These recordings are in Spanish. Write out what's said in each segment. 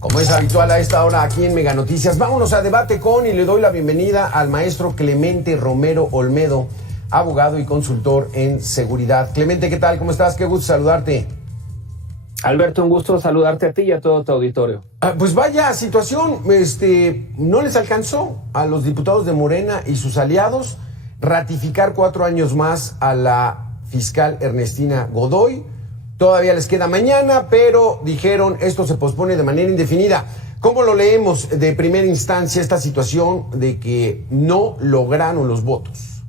Como es habitual a esta hora aquí en Mega Noticias, vámonos a Debate con y le doy la bienvenida al maestro Clemente Romero Olmedo, abogado y consultor en seguridad. Clemente, ¿qué tal? ¿Cómo estás? Qué gusto saludarte. Alberto, un gusto saludarte a ti y a todo tu auditorio. Pues vaya situación, no les alcanzó a los diputados de Morena y sus aliados ratificar 4 años más a la fiscal Ernestina Godoy. Todavía les queda mañana, pero dijeron esto se pospone de manera indefinida. ¿Cómo lo leemos de primera instancia esta situación de que no lograron los votos?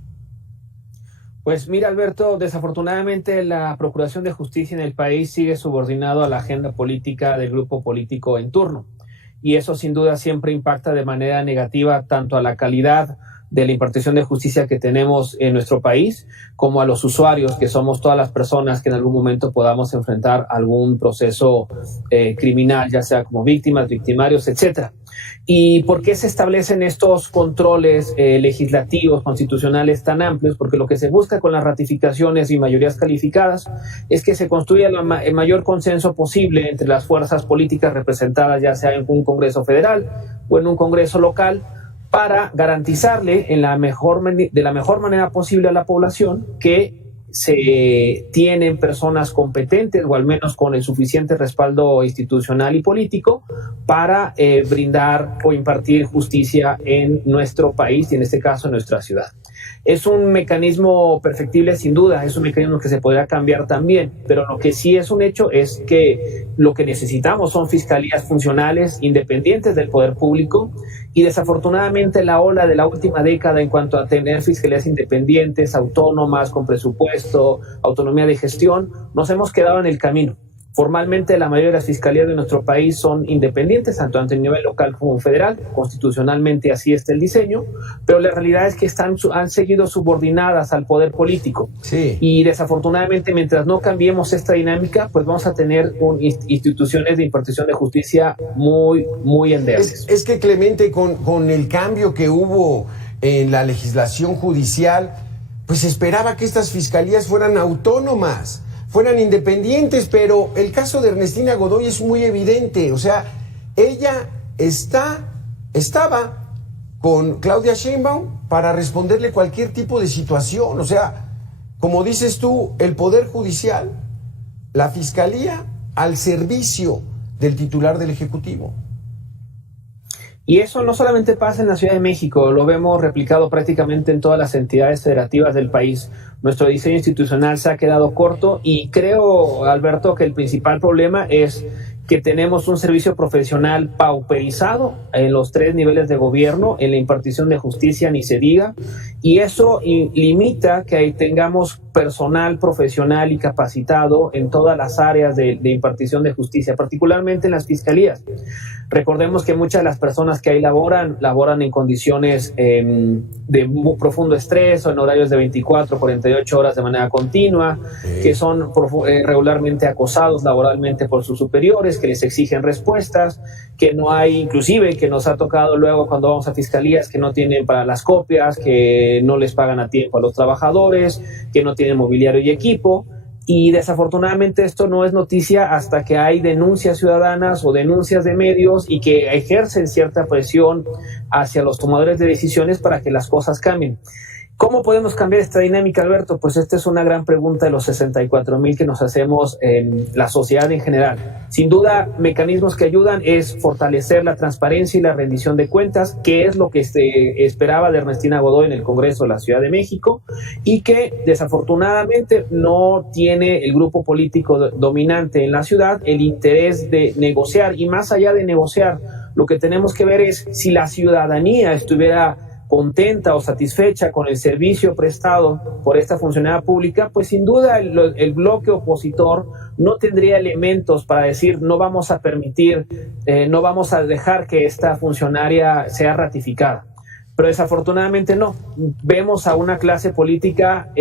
Pues mira, Alberto, desafortunadamente la Procuración de Justicia en el país sigue subordinado a la agenda política del grupo político en turno. Y eso sin duda siempre impacta de manera negativa tanto a la calidad de la impartición de justicia que tenemos en nuestro país, como a los usuarios, que somos todas las personas que en algún momento podamos enfrentar algún proceso criminal, ya sea como víctimas, victimarios, etcétera. ¿Y por qué se establecen estos controles legislativos, constitucionales tan amplios? Porque lo que se busca con las ratificaciones y mayorías calificadas es que se construya el mayor consenso posible entre las fuerzas políticas representadas, ya sea en un Congreso federal o en un Congreso local, para garantizarle de la mejor manera posible a la población que se tienen personas competentes o al menos con el suficiente respaldo institucional y político para brindar o impartir justicia en nuestro país y en este caso en nuestra ciudad. Es un mecanismo perfectible sin duda, es un mecanismo que se podrá cambiar también, pero lo que sí es un hecho es que lo que necesitamos son fiscalías funcionales, independientes del poder público, y desafortunadamente la ola de la última década en cuanto a tener fiscalías independientes, autónomas, con presupuesto, autonomía de gestión, nos hemos quedado en el camino. Formalmente la mayoría de las fiscalías de nuestro país son independientes, tanto a nivel local como federal, constitucionalmente así está el diseño, pero la realidad es que han seguido subordinadas al poder político. Sí. Y desafortunadamente mientras no cambiemos esta dinámica, pues vamos a tener instituciones de impartición de justicia muy, muy endebles. Es que Clemente, con el cambio que hubo en la legislación judicial, pues se esperaba que estas fiscalías fueran autónomas, fueran independientes, pero el caso de Ernestina Godoy es muy evidente. O sea, ella estaba con Claudia Sheinbaum para responderle cualquier tipo de situación. O sea, como dices tú, el Poder Judicial, la Fiscalía al servicio del titular del Ejecutivo. Y eso no solamente pasa en la Ciudad de México, lo vemos replicado prácticamente en todas las entidades federativas del país. Nuestro diseño institucional se ha quedado corto y creo, Alberto, que el principal problema es que tenemos un servicio profesional pauperizado en los 3 niveles de gobierno, en la impartición de justicia ni se diga, y eso limita que tengamos personal profesional y capacitado en todas las áreas de impartición de justicia, particularmente en las fiscalías. Recordemos que muchas de las personas que ahí laboran en condiciones de muy profundo estrés o en horarios de 24, 48 horas de manera continua, que son regularmente acosados laboralmente por sus superiores, que les exigen respuestas, que no hay, inclusive que nos ha tocado luego cuando vamos a fiscalías que no tienen para las copias, que no les pagan a tiempo a los trabajadores, que no tienen mobiliario y equipo. Y desafortunadamente esto no es noticia hasta que hay denuncias ciudadanas o denuncias de medios y que ejercen cierta presión hacia los tomadores de decisiones para que las cosas cambien. ¿Cómo podemos cambiar esta dinámica, Alberto? Pues esta es una gran pregunta de los 64,000 que nos hacemos en la sociedad en general. Sin duda, mecanismos que ayudan es fortalecer la transparencia y la rendición de cuentas, que es lo que se esperaba de Ernestina Godoy en el Congreso de la Ciudad de México y que desafortunadamente no tiene el grupo político dominante en la ciudad el interés de negociar. Y más allá de negociar, lo que tenemos que ver es si la ciudadanía estuviera contenta o satisfecha con el servicio prestado por esta funcionaria pública, pues sin duda el bloque opositor no tendría elementos para decir no vamos a permitir, no vamos a dejar que esta funcionaria sea ratificada. Pero desafortunadamente no. Vemos a una clase política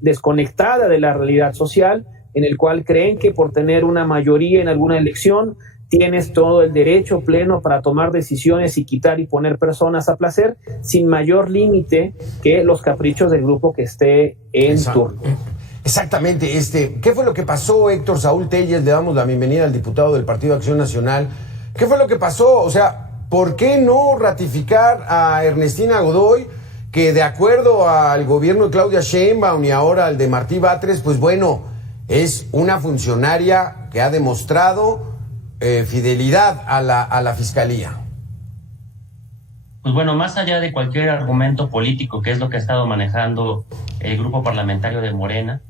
desconectada de la realidad social, en el cual creen que por tener una mayoría en alguna elección tienes todo el derecho pleno para tomar decisiones y quitar y poner personas a placer sin mayor límite que los caprichos del grupo que esté en turno. Exactamente. ¿Qué fue lo que pasó, Héctor Saúl Telles? Le damos la bienvenida al diputado del Partido Acción Nacional. ¿Qué fue lo que pasó? O sea, ¿por qué no ratificar a Ernestina Godoy, que de acuerdo al gobierno de Claudia Sheinbaum y ahora al de Martí Batres, pues bueno, es una funcionaria que ha demostrado fidelidad a la Fiscalía? Pues bueno, más allá de cualquier argumento político, que es lo que ha estado manejando el grupo parlamentario de Morena,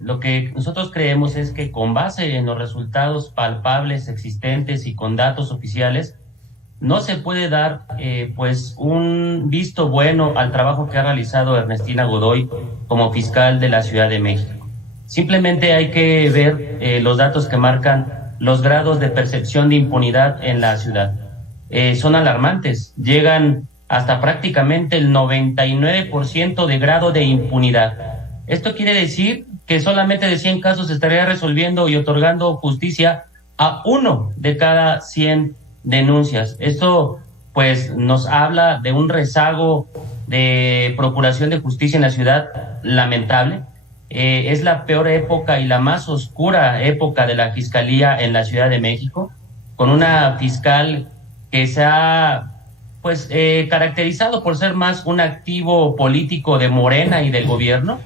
lo que nosotros creemos es que con base en los resultados palpables, existentes y con datos oficiales, no se puede dar pues un visto bueno al trabajo que ha realizado Ernestina Godoy como fiscal de la Ciudad de México. Simplemente hay que ver los datos que marcan los grados de percepción de impunidad en la ciudad. Son alarmantes, llegan hasta prácticamente el 99% de grado de impunidad. Esto quiere decir que solamente de 100 casos se estaría resolviendo y otorgando justicia a 1 de cada 100 denuncias. Esto pues nos habla de un rezago de procuración de justicia en la ciudad lamentable. Es la peor época y la más oscura época de la Fiscalía en la Ciudad de México, con una fiscal que se ha pues caracterizado por ser más un activo político de Morena y del gobierno,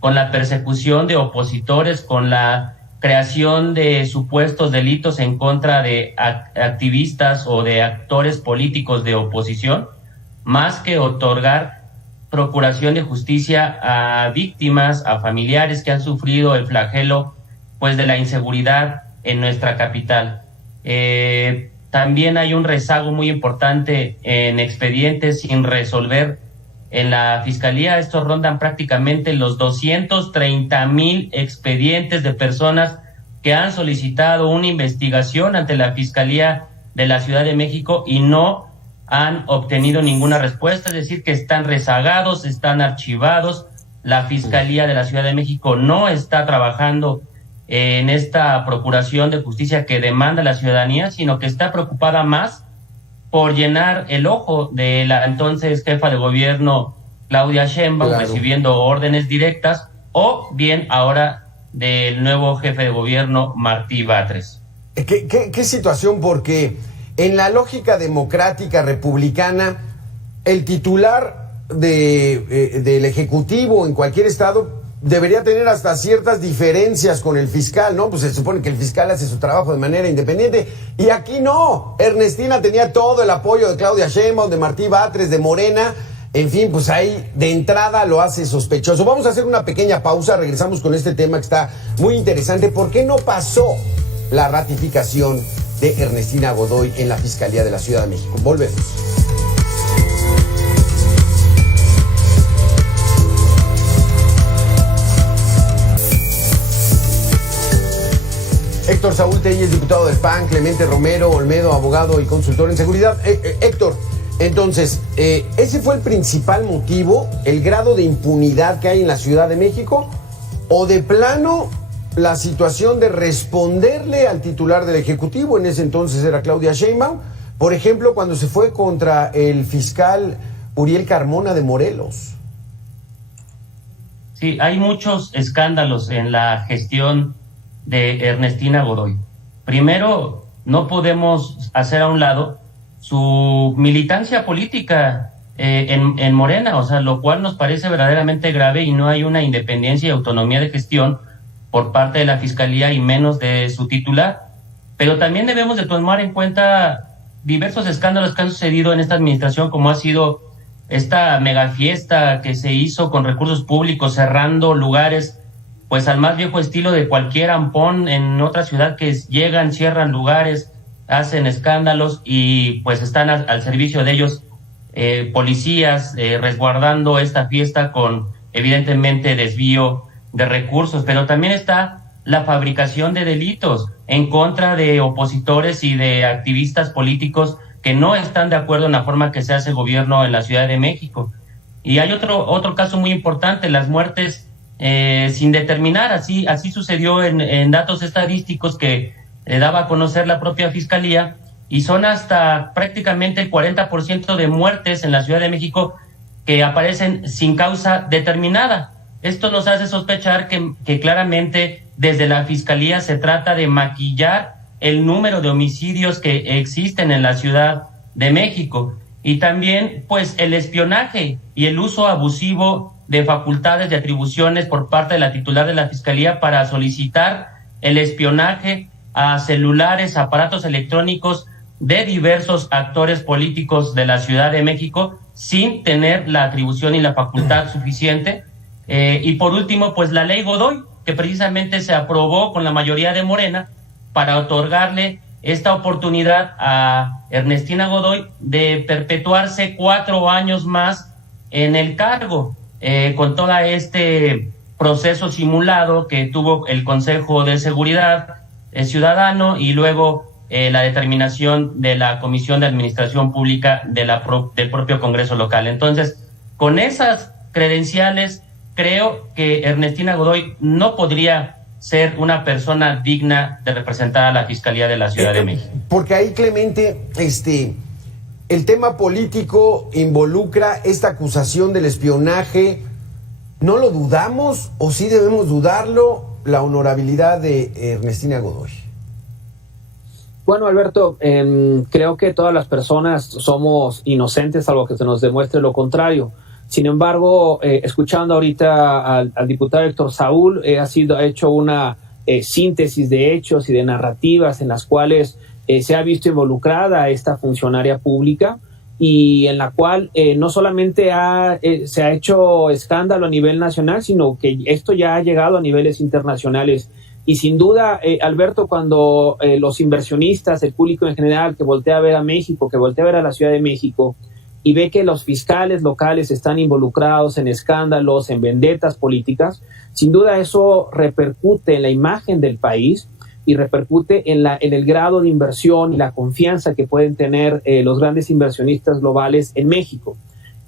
con la persecución de opositores, con la creación de supuestos delitos en contra de activistas o de actores políticos de oposición, más que otorgar procuración de justicia a víctimas, a familiares que han sufrido el flagelo pues de la inseguridad en nuestra capital. También hay un rezago muy importante en expedientes sin resolver en la Fiscalía. Estos rondan prácticamente los 230,000 expedientes de personas que han solicitado una investigación ante la Fiscalía de la Ciudad de México y no han obtenido ninguna respuesta, es decir, que están rezagados, están archivados. La Fiscalía de la Ciudad de México no está trabajando en esta procuración de justicia que demanda la ciudadanía, sino que está preocupada más por llenar el ojo de la entonces jefa de gobierno Claudia Sheinbaum, claro, recibiendo órdenes directas, o bien ahora del nuevo jefe de gobierno Martí Batres. ¿Qué situación? Porque en la lógica democrática republicana, el titular del Ejecutivo en cualquier estado debería tener hasta ciertas diferencias con el fiscal, ¿no? Pues se supone que el fiscal hace su trabajo de manera independiente, y aquí no. Ernestina tenía todo el apoyo de Claudia Sheinbaum, de Martí Batres, de Morena. En fin, pues ahí de entrada lo hace sospechoso. Vamos a hacer una pequeña pausa, regresamos con este tema que está muy interesante. ¿Por qué no pasó la ratificación de Ernestina Godoy en la Fiscalía de la Ciudad de México? Volvemos. Héctor Saúl Telles, diputado del PAN, Clemente Romero Olmedo, abogado y consultor en seguridad. Héctor, entonces, ¿ese fue el principal motivo, el grado de impunidad que hay en la Ciudad de México? ¿O de plano la situación de responderle al titular del Ejecutivo, en ese entonces era Claudia Sheinbaum, por ejemplo, cuando se fue contra el fiscal Uriel Carmona de Morelos? Sí, hay muchos escándalos en la gestión de Ernestina Godoy. Primero, no podemos hacer a un lado su militancia política en Morena, o sea, lo cual nos parece verdaderamente grave, y no hay una independencia y autonomía de gestión por parte de la Fiscalía y menos de su titular. Pero también debemos de tomar en cuenta diversos escándalos que han sucedido en esta administración, como ha sido esta megafiesta que se hizo con recursos públicos, cerrando lugares pues al más viejo estilo de cualquier ampón en otra ciudad, que llegan, cierran lugares, hacen escándalos y pues están al servicio de ellos policías resguardando esta fiesta con evidentemente desvío de recursos. Pero también está la fabricación de delitos en contra de opositores y de activistas políticos que no están de acuerdo en la forma que se hace gobierno en la Ciudad de México. Y hay otro caso muy importante, las muertes sin determinar. Así sucedió en datos estadísticos que daba a conocer la propia Fiscalía, y son hasta prácticamente el 40% de muertes en la Ciudad de México que aparecen sin causa determinada. esto nos hace sospechar que claramente desde la Fiscalía se trata de maquillar el número de homicidios que existen en la Ciudad de México, y también pues el espionaje y el uso abusivo de facultades, de atribuciones por parte de la titular de la Fiscalía para solicitar el espionaje a celulares, aparatos electrónicos de diversos actores políticos de la Ciudad de México sin tener la atribución y la facultad suficiente. Y por último, pues la ley Godoy, que precisamente se aprobó con la mayoría de Morena para otorgarle esta oportunidad a Ernestina Godoy de perpetuarse 4 años más en el cargo, con todo este proceso simulado que tuvo el Consejo de Seguridad Ciudadano y luego la determinación de la Comisión de Administración Pública del propio Congreso local. Entonces, con esas credenciales, creo que Ernestina Godoy no podría ser una persona digna de representar a la Fiscalía de la Ciudad de México. Porque ahí, Clemente, el tema político involucra esta acusación del espionaje. ¿No lo dudamos o sí debemos dudarlo, la honorabilidad de Ernestina Godoy? Bueno, Alberto, creo que todas las personas somos inocentes salvo que se nos demuestre lo contrario. Sin embargo, escuchando ahorita al diputado Héctor Saúl, ha hecho una síntesis de hechos y de narrativas en las cuales se ha visto involucrada esta funcionaria pública y en la cual no solamente se ha hecho escándalo a nivel nacional, sino que esto ya ha llegado a niveles internacionales. Y sin duda, Alberto, cuando los inversionistas, el público en general, que voltea a ver a México, que voltea a ver a la Ciudad de México, y ve que los fiscales locales están involucrados en escándalos, en vendetas políticas, sin duda eso repercute en la imagen del país y repercute en el grado de inversión y la confianza que pueden tener los grandes inversionistas globales en México.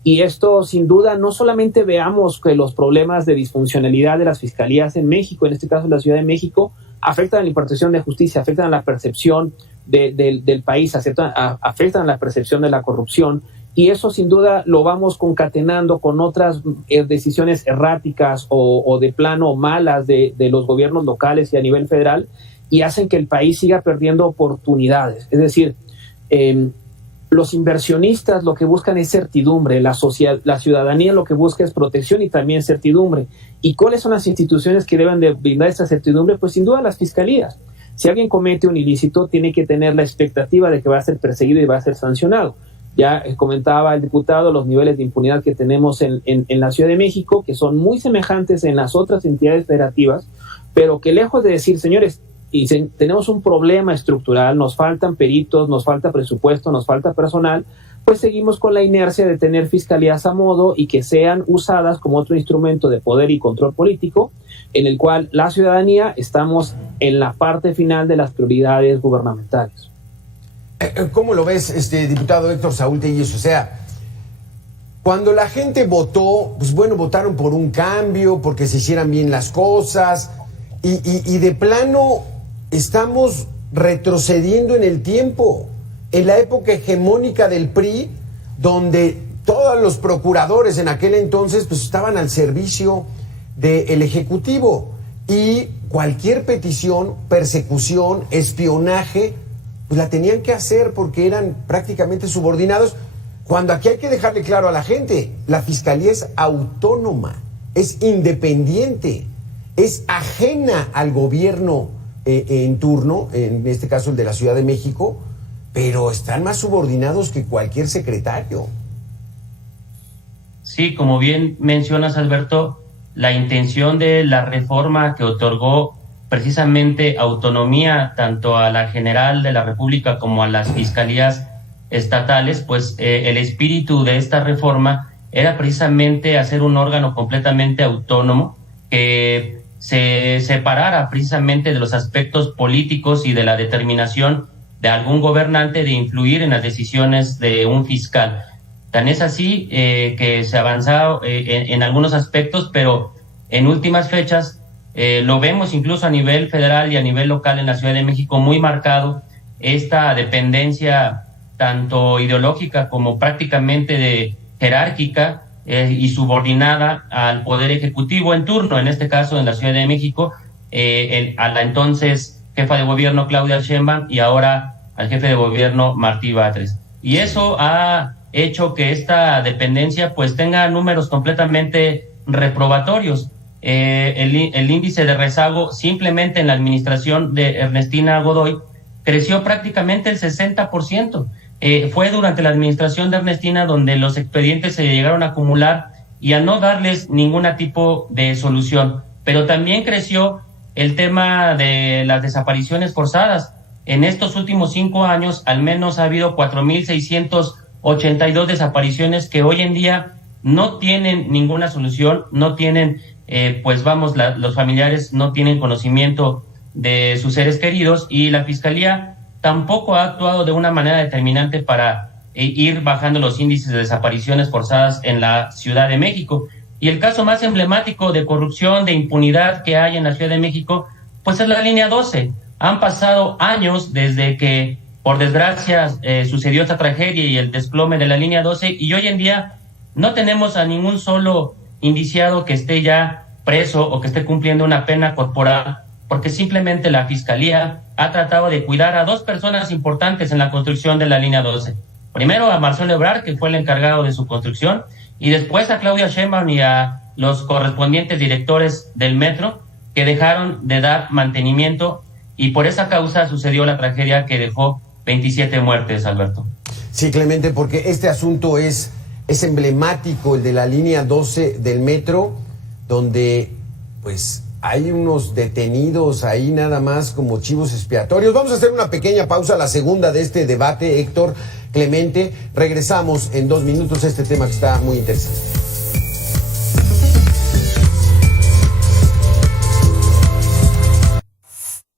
Y esto, sin duda, no solamente veamos que los problemas de disfuncionalidad de las fiscalías en México, en este caso la Ciudad de México, afectan a la impartición de justicia, afectan a la percepción del país, afectan a la percepción de la corrupción. Y eso sin duda lo vamos concatenando con otras decisiones erráticas o de plano malas de los gobiernos locales y a nivel federal, y hacen que el país siga perdiendo oportunidades. Es decir, los inversionistas lo que buscan es certidumbre, la ciudadanía lo que busca es protección y también certidumbre. ¿Y cuáles son las instituciones que deben de brindar esa certidumbre? Pues sin duda las fiscalías. Si alguien comete un ilícito, tiene que tener la expectativa de que va a ser perseguido y va a ser sancionado. Ya comentaba el diputado los niveles de impunidad que tenemos en la Ciudad de México, que son muy semejantes en las otras entidades federativas, pero que lejos de decir, señores, tenemos un problema estructural, nos faltan peritos, nos falta presupuesto, nos falta personal, pues seguimos con la inercia de tener fiscalías a modo y que sean usadas como otro instrumento de poder y control político, en el cual la ciudadanía estamos en la parte final de las prioridades gubernamentales. ¿Cómo lo ves, diputado Héctor Saúl Tellez? O sea, cuando la gente votó, pues bueno, votaron por un cambio, porque se hicieran bien las cosas, y de plano estamos retrocediendo en el tiempo, en la época hegemónica del PRI, donde todos los procuradores en aquel entonces pues estaban al servicio del Ejecutivo, y cualquier petición, persecución, espionaje, pues la tenían que hacer porque eran prácticamente subordinados, cuando aquí hay que dejarle claro a la gente, la Fiscalía es autónoma, es independiente, es ajena al gobierno en turno, en este caso el de la Ciudad de México, pero están más subordinados que cualquier secretario. Sí, como bien mencionas, Alberto, la intención de la reforma que otorgó precisamente autonomía tanto a la General de la República como a las fiscalías estatales, pues el espíritu de esta reforma era precisamente hacer un órgano completamente autónomo que se separara precisamente de los aspectos políticos y de la determinación de algún gobernante de influir en las decisiones de un fiscal. Tan es así que se ha avanzado en algunos aspectos, pero en últimas fechas lo vemos incluso a nivel federal y a nivel local en la Ciudad de México muy marcado esta dependencia tanto ideológica como prácticamente jerárquica y subordinada al Poder Ejecutivo en turno, en este caso en la Ciudad de México, a la entonces jefa de gobierno Claudia Sheinbaum y ahora al jefe de gobierno Martí Batres. Y eso ha hecho que esta dependencia pues tenga números completamente reprobatorios. El índice de rezago simplemente en la administración de Ernestina Godoy creció prácticamente el 60%. Fue durante la administración de Ernestina donde los expedientes se llegaron a acumular y a no darles ningún tipo de solución. Pero también creció el tema de las desapariciones forzadas. En estos últimos 5 años, al menos ha habido 4,682 desapariciones que hoy en día no tienen ninguna solución, no tienen, los familiares no tienen conocimiento de sus seres queridos y la Fiscalía tampoco ha actuado de una manera determinante para ir bajando los índices de desapariciones forzadas en la Ciudad de México. Y el caso más emblemático de corrupción, de impunidad que hay en la Ciudad de México, pues es la línea 12. Han pasado años desde que, por desgracia, sucedió esta tragedia y el desplome de la línea 12, y hoy en día no tenemos a ningún solo indiciado que esté ya preso o que esté cumpliendo una pena corporal, porque simplemente la Fiscalía ha tratado de cuidar a 2 personas importantes en la construcción de la línea 12. Primero a Marcelo Ebrard, que fue el encargado de su construcción, y después a Claudia Sheinbaum y a los correspondientes directores del metro, que dejaron de dar mantenimiento, y por esa causa sucedió la tragedia que dejó 27 muertes, Alberto. Sí, Clemente, porque este asunto es emblemático, el de la línea 12 del metro, donde pues hay unos detenidos ahí nada más como chivos expiatorios. Vamos a hacer una pequeña pausa, la segunda de este debate, Héctor, Clemente. Regresamos en 2 minutos a este tema que está muy interesante.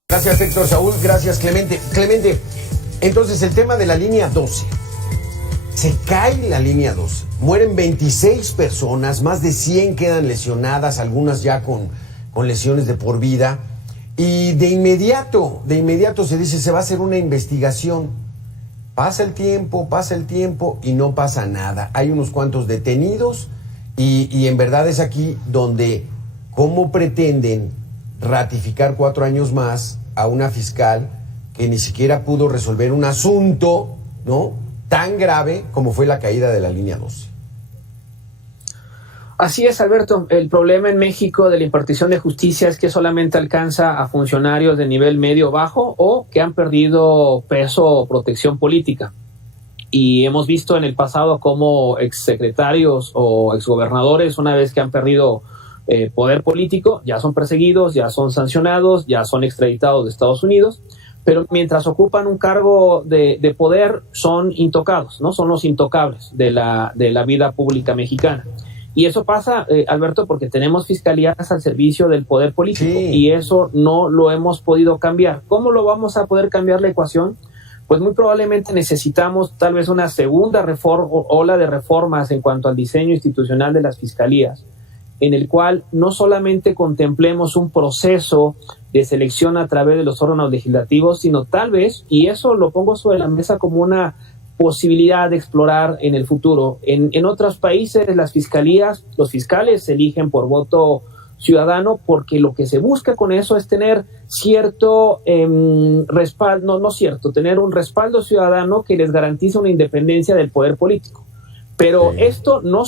Gracias, Héctor, Saúl. Gracias, Clemente. Clemente, entonces el tema de la línea 12. Se cae la línea 12. Mueren 26 personas, más de 100 quedan lesionadas, algunas ya con lesiones de por vida. Y de inmediato se dice, se va a hacer una investigación. Pasa el tiempo y no pasa nada. Hay unos cuantos detenidos y en verdad es aquí donde, ¿cómo pretenden ratificar 4 años más a una fiscal que ni siquiera pudo resolver un asunto, ¿no?, tan grave como fue la caída de la línea 12? Así es, Alberto. El problema en México de la impartición de justicia es que solamente alcanza a funcionarios de nivel medio bajo o que han perdido peso o protección política. Y hemos visto en el pasado cómo exsecretarios o exgobernadores, una vez que han perdido poder político, ya son perseguidos, ya son sancionados, ya son extraditados de Estados Unidos, pero mientras ocupan un cargo de poder son intocados, ¿no? Son los intocables de la vida pública mexicana. Y eso pasa, Alberto, porque tenemos fiscalías al servicio del poder político, sí, y eso no lo hemos podido cambiar. ¿Cómo lo vamos a poder cambiar la ecuación? Pues muy probablemente necesitamos tal vez una segunda ola de reformas en cuanto al diseño institucional de las fiscalías, en el cual no solamente contemplemos un proceso de selección a través de los órganos legislativos, sino tal vez, y eso lo pongo sobre la mesa como una posibilidad de explorar en el futuro. En otros países las fiscalías, los fiscales se eligen por voto ciudadano, porque lo que se busca con eso es tener cierto respaldo, tener un respaldo ciudadano que les garantiza una independencia del poder político. Pero sí, esto no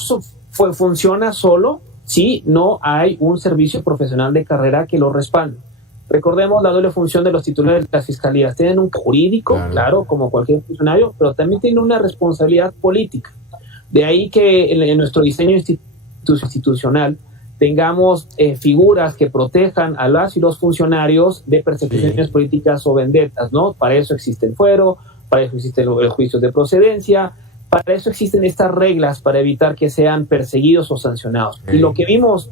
funciona solo si no hay un servicio profesional de carrera que lo respalde. Recordemos la doble función de los titulares de las fiscalías. Tienen un jurídico, claro, como cualquier funcionario, pero también tienen una responsabilidad política. De ahí que en nuestro diseño institucional tengamos figuras que protejan a las y los funcionarios de persecuciones políticas o vendetas, ¿no? Para eso existe el fuero, para eso existen los juicios de procedencia, para eso existen estas reglas para evitar que sean perseguidos o sancionados. Y lo que vimos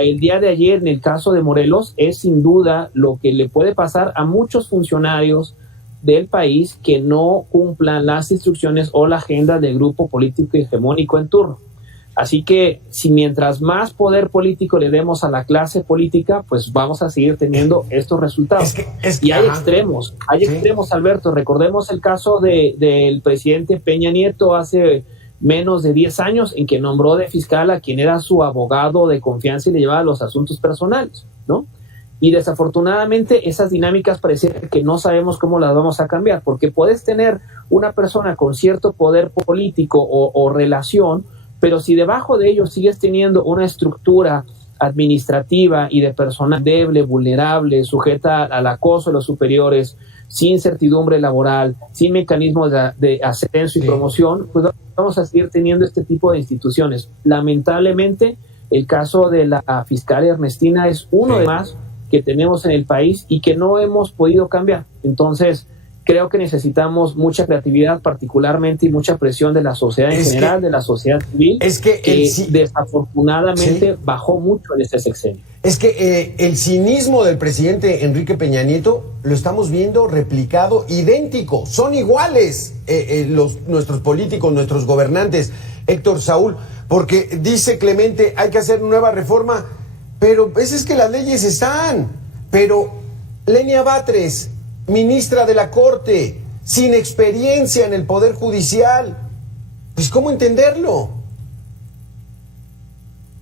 el día de ayer en el caso de Morelos es sin duda lo que le puede pasar a muchos funcionarios del país que no cumplan las instrucciones o la agenda del grupo político hegemónico en turno. Así que si mientras más poder político le demos a la clase política, pues vamos a seguir teniendo estos resultados. Y hay extremos, Alberto. Recordemos el caso del presidente Peña Nieto hace menos de 10 años en que nombró de fiscal a quien era su abogado de confianza y le llevaba los asuntos personales, ¿no? Y desafortunadamente esas dinámicas pareciera que no sabemos cómo las vamos a cambiar, porque puedes tener una persona con cierto poder político o relación, pero si debajo de ellos sigues teniendo una estructura administrativa y de personal débil, vulnerable, sujeta al acoso de los superiores, sin certidumbre laboral, sin mecanismos de ascenso y promoción, pues vamos a seguir teniendo este tipo de instituciones. Lamentablemente, el caso de la fiscal Ernestina es uno de más que tenemos en el país y que no hemos podido cambiar. Entonces, creo que necesitamos mucha creatividad particularmente y mucha presión de la sociedad en general, de la sociedad civil, que desafortunadamente bajó mucho en este sexenio. Es que el cinismo del presidente Enrique Peña Nieto lo estamos viendo replicado idéntico, son iguales nuestros políticos, nuestros gobernantes, Héctor, Saúl, porque dice Clemente, hay que hacer nueva reforma, pero es que las leyes están, pero Lenia Batres, ministra de la Corte, sin experiencia en el Poder Judicial, pues ¿cómo entenderlo?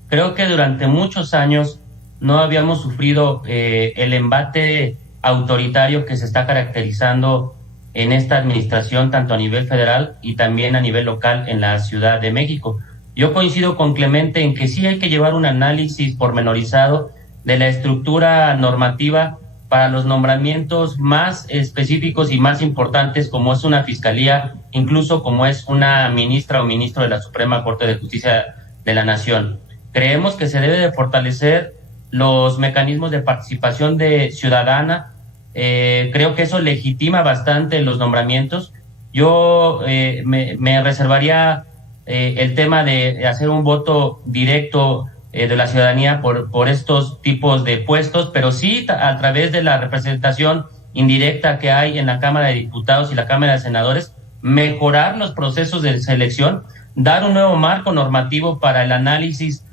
Creo que durante muchos años no habíamos sufrido el embate autoritario que se está caracterizando en esta administración, tanto a nivel federal y también a nivel local en la Ciudad de México. Yo coincido con Clemente en que sí hay que llevar un análisis pormenorizado de la estructura normativa para los nombramientos más específicos y más importantes, como es una fiscalía, incluso como es una ministra o ministro de la Suprema Corte de Justicia de la Nación. Creemos que se debe de fortalecer los mecanismos de participación ciudadana. Creo que eso legitima bastante los nombramientos. Yo me reservaría el tema de hacer un voto directo de la ciudadanía por estos tipos de puestos, pero sí a través de la representación indirecta que hay en la Cámara de Diputados y la Cámara de Senadores, mejorar los procesos de selección, dar un nuevo marco normativo para el análisis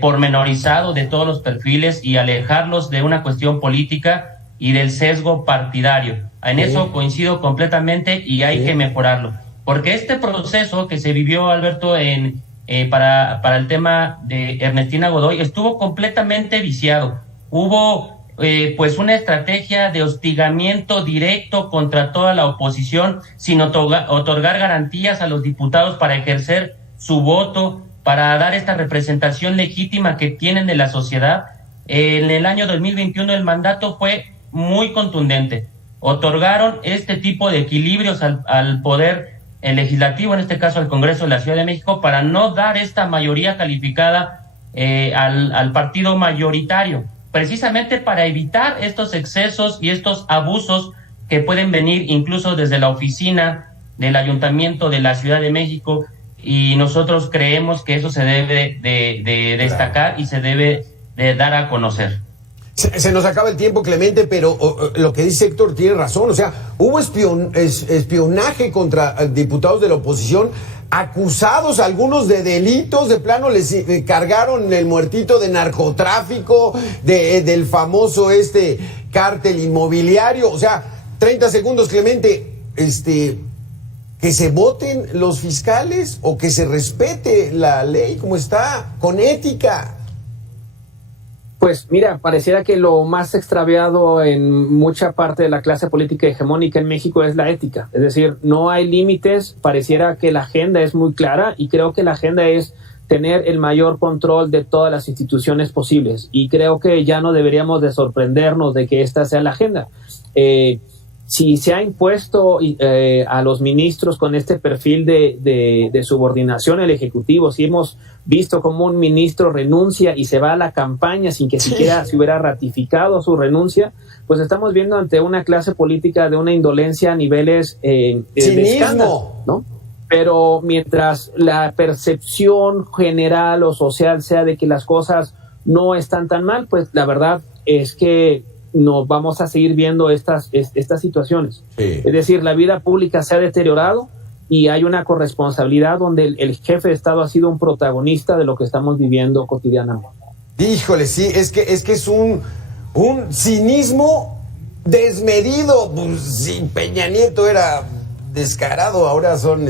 pormenorizado de todos los perfiles y alejarlos de una cuestión política y del sesgo partidario. En eso coincido completamente y hay que mejorarlo. Porque este proceso que se vivió, Alberto, para el tema de Ernestina Godoy estuvo completamente viciado. Hubo pues una estrategia de hostigamiento directo contra toda la oposición, sin otorgar garantías a los diputados para ejercer su voto, para dar esta representación legítima que tienen de la sociedad. En el año 2021 el mandato fue muy contundente. Otorgaron este tipo de equilibrios al poder el legislativo, en este caso al Congreso de la Ciudad de México, para no dar esta mayoría calificada al partido mayoritario, precisamente para evitar estos excesos y estos abusos que pueden venir incluso desde la oficina del Ayuntamiento de la Ciudad de México, y nosotros creemos que eso se debe de destacar y se debe de dar a conocer. Se nos acaba el tiempo, Clemente, pero lo que dice Héctor tiene razón. O sea, hubo espionaje contra diputados de la oposición, acusados algunos de delitos, de plano les cargaron el muertito de narcotráfico, del famoso cártel inmobiliario. O sea, 30 segundos, Clemente, que se voten los fiscales o que se respete la ley como está, con ética. Pues mira, pareciera que lo más extraviado en mucha parte de la clase política hegemónica en México es la ética. Es decir, no hay límites, pareciera que la agenda es muy clara y creo que la agenda es tener el mayor control de todas las instituciones posibles. Y creo que ya no deberíamos de sorprendernos de que esta sea la agenda. Si se ha impuesto a los ministros con este perfil de subordinación al Ejecutivo, si hemos visto cómo un ministro renuncia y se va a la campaña sin que siquiera se hubiera ratificado su renuncia, pues estamos viendo ante una clase política de una indolencia a niveles de escándalo, ¿no? Pero mientras la percepción general o social sea de que las cosas no están tan mal, pues la verdad es que nos vamos a seguir viendo estas situaciones. Sí. Es decir, la vida pública se ha deteriorado y hay una corresponsabilidad donde el jefe de Estado ha sido un protagonista de lo que estamos viviendo cotidianamente. Híjole, sí, es que es un cinismo desmedido. Pues, si Peña Nieto era descarado, ahora son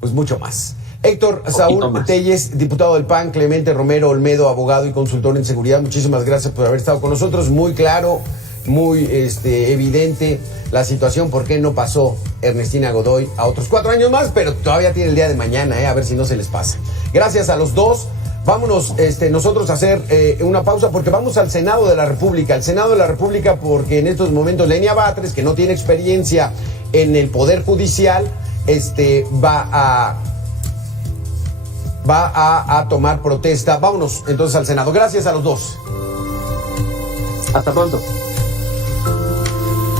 pues mucho más. Héctor Saúl Telles, diputado del PAN, Clemente Romero Olmedo, abogado y consultor en seguridad, muchísimas gracias por haber estado con nosotros. Muy claro, muy evidente la situación, por qué no pasó Ernestina Godoy a otros 4 años más, pero todavía tiene el día de mañana, a ver si no se les pasa. Gracias a los dos. Vámonos nosotros a hacer una pausa porque vamos al Senado de la República. Al Senado de la República porque en estos momentos Lenia Batres, que no tiene experiencia en el Poder Judicial, va a tomar protesta. Vámonos entonces al Senado. Gracias a los dos. Hasta pronto.